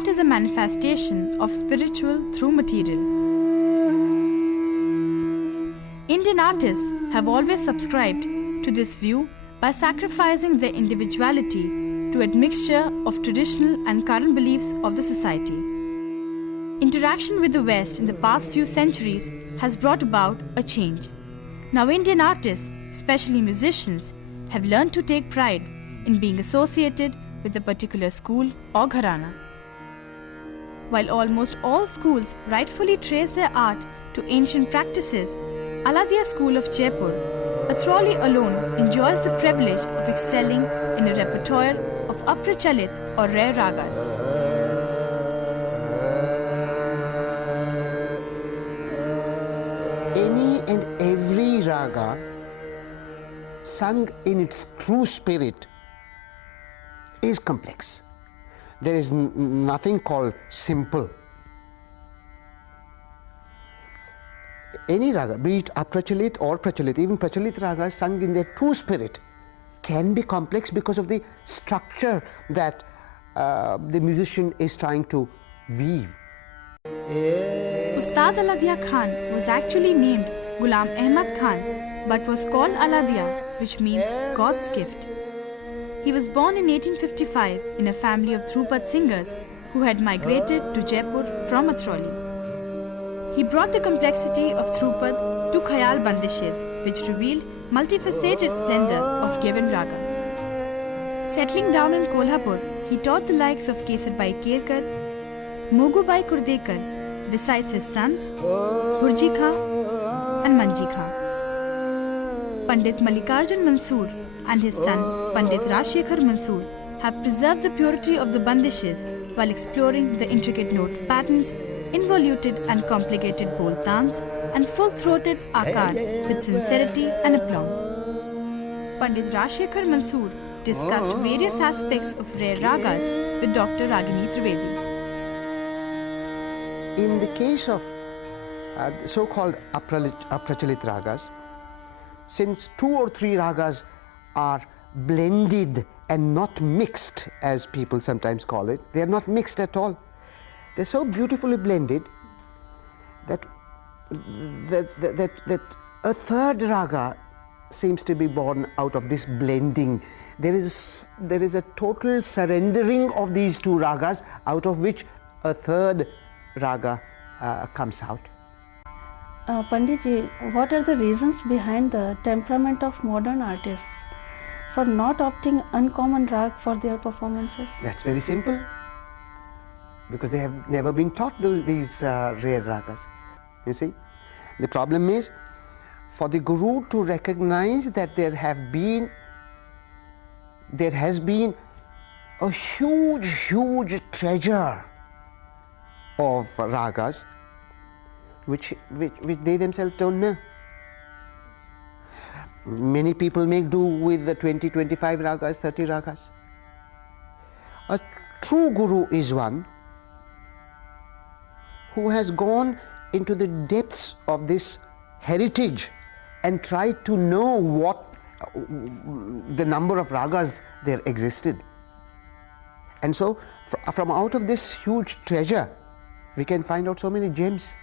art is a manifestation of spiritual through material. Indian artists have always subscribed to this view by sacrificing their individuality to a mixture of traditional and current beliefs of the society. Interaction with the West in the past few centuries has brought about a change. Now Indian artists, especially musicians, have learned to take pride in being associated with a particular school or gharana. While almost all schools rightfully trace their art to ancient practices, Aladia School of Jaipur, Atrauli alone enjoys the privilege of excelling in a repertoire of aprachalit or rare ragas. Any and every raga sung in its true spirit is complex. There is nothing called simple. Any raga, be it aprachalit or prachalit, even prachalit ragas sung in their true spirit can be complex because of the structure that the musician is trying to weave. Ustad Aladia Khan was actually named Ghulam Ahmad Khan but was called Aladia, which means God's gift. He was born in 1855 in a family of Dhrupad singers who had migrated to Jaipur from Atrauli. He brought the complexity of Dhrupad to Khayal bandishes, which revealed multifaceted splendor of given raga. Settling down in Kolhapur, he taught the likes of Kesarbai Kerkar, Mogubai Kurdekar, besides his sons, Hurji Khan and Manji Khan. Pandit Mallikarjun Mansur and his son Pandit Rajshekhar Mansur have preserved the purity of the bandishes while exploring the intricate note patterns, involuted and complicated boltans, and full-throated akar with sincerity and aplomb. Pandit Rajshekhar Mansur discussed various aspects of rare ragas with Dr. Ragini Trivedi. In the case of so-called aprachalit ragas, since 2 or 3 ragas are blended and not mixed, as people sometimes call it, they are not mixed at all. They're so beautifully blended that a third raga seems to be born out of this blending. There is a total surrendering of these 2 ragas, out of which a third raga comes out. Panditji, what are the reasons behind the temperament of modern artists for not opting uncommon rag for their performances? That's very simple. Because they have never been taught these rare ragas. You see, the problem is for the guru to recognize that there has been a huge treasure of ragas which they themselves don't know. Many people make do with the 20, 25 ragas, 30 ragas. A true guru is one who has gone into the depths of this heritage and tried to know what the number of ragas there existed. And so from out of this huge treasure we can find out so many gems.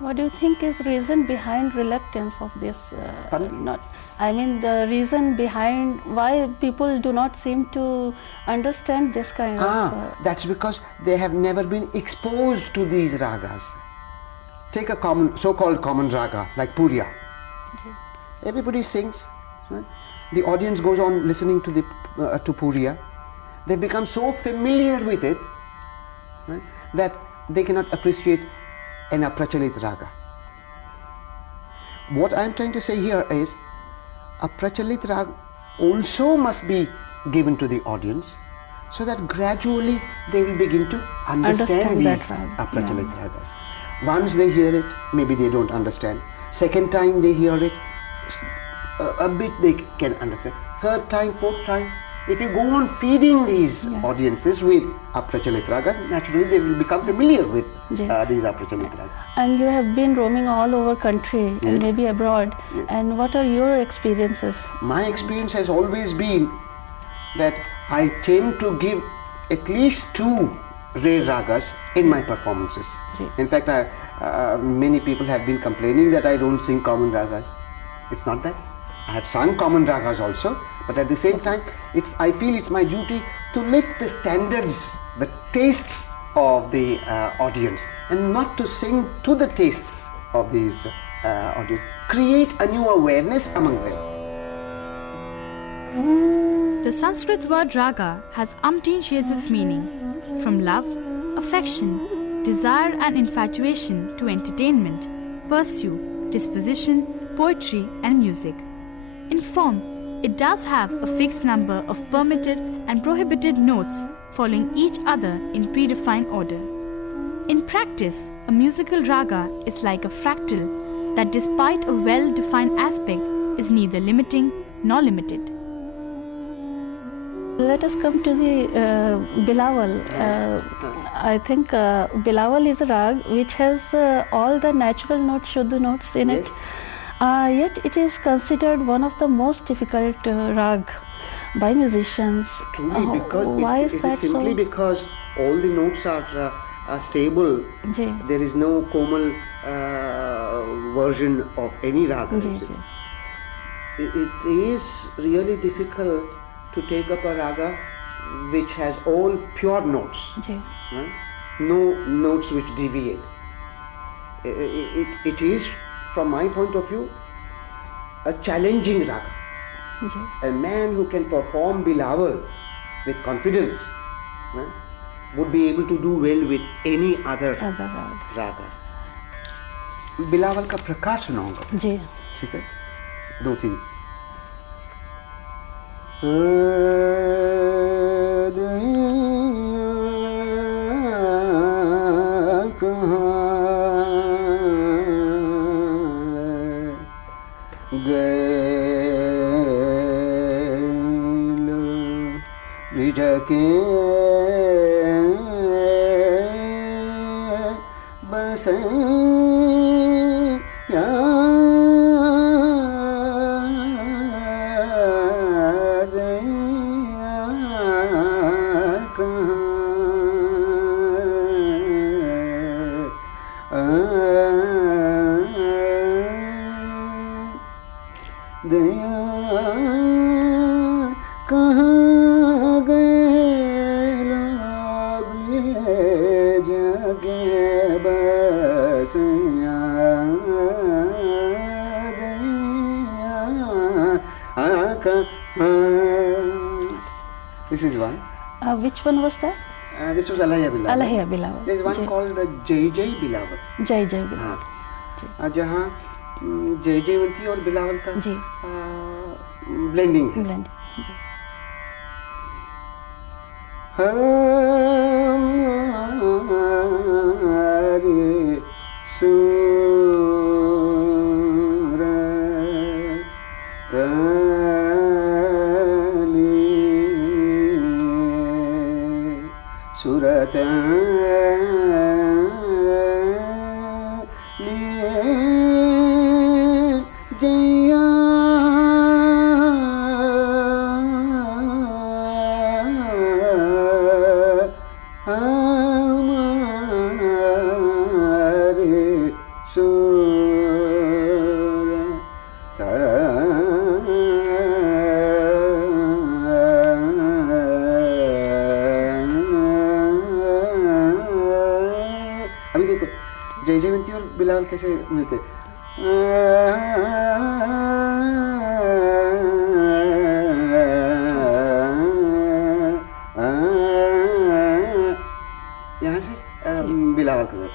What do you think is reason behind reluctance of this? The reason behind why people do not seem to understand this kind of... That's because they have never been exposed to these ragas. Take a so-called common raga like Puriya. Everybody sings. Right? The audience goes on listening to Puriya. They become so familiar with it, right, that they cannot appreciate an aprachalit raga. What I am trying to say here is aprachalit raga also must be given to the audience so that gradually they will begin to understand these aprachalit ragas. Once they hear it, maybe they don't understand. Second time they hear it, a bit they can understand. Third time, fourth time. If you go on feeding these audiences with aprachalit ragas, naturally they will become familiar with these aprachalit ragas. And you have been roaming all over country and maybe abroad. Yes. And what are your experiences? My experience has always been that I tend to give at least 2 rare ragas in my performances. In fact, many people have been complaining that I don't sing common ragas. It's not that. I have sung common ragas also, but at the same time, I feel it's my duty to lift the standards, the tastes of the audience, and not to sing to the tastes of these audience. Create a new awareness among them. The Sanskrit word raga has umpteen shades of meaning, from love, affection, desire and infatuation to entertainment, pursuit, disposition, poetry and music. In form, it does have a fixed number of permitted and prohibited notes following each other in predefined order. In practice, a musical raga is like a fractal that, despite a well-defined aspect, is neither limiting nor limited. Let us come to the Bilawal. I think Bilawal is a rag which has all the natural notes, Shuddha notes in it. Yet it is considered one of the most difficult rag by musicians. Truly, because why is it that is simply so? because all the notes are stable. There is no Komal version of any raga. It is really difficult to take up a raga which has all pure notes, right? No notes which deviate. It is, from my point of view, a challenging raga. A man who can perform Bilawal with confidence, right, would be able to do well with any other ragas. Bilawal का प्रकार सुनाऊंगा, ठीक है? दो तीन. This is one. Which one was that? This was Alaya Bilawal. Alaya Bilawal. There is one called Jai Jai Bilawal. Jai Jai Bilawal. जहाँ जय जयवंती और बिलावल का ब्लेंडिंग है. हमारे सूरत बिलावल कैसे मिलते? यहाँ से बिलावल के साथ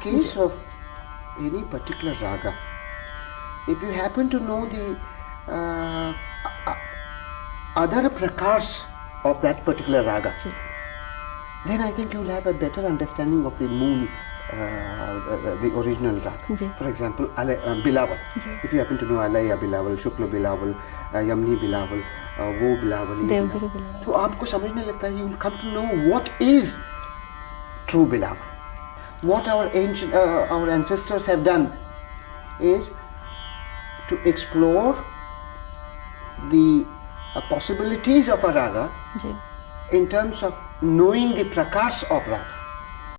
case of any particular raga, if you happen to know the other prakars of that particular raga, then I think you will have a better understanding of the moon, the original raga. For example, Bilawal. If you happen to know Alaya Bilawal, Shukla Bilawal, Yamni Bilawal, Wo Bilawal, तो आपको समझने लगता है, you will come to know what is true Bilawal. What our ancestors have done is to explore the possibilities of a raga in terms of knowing the prakars of raga.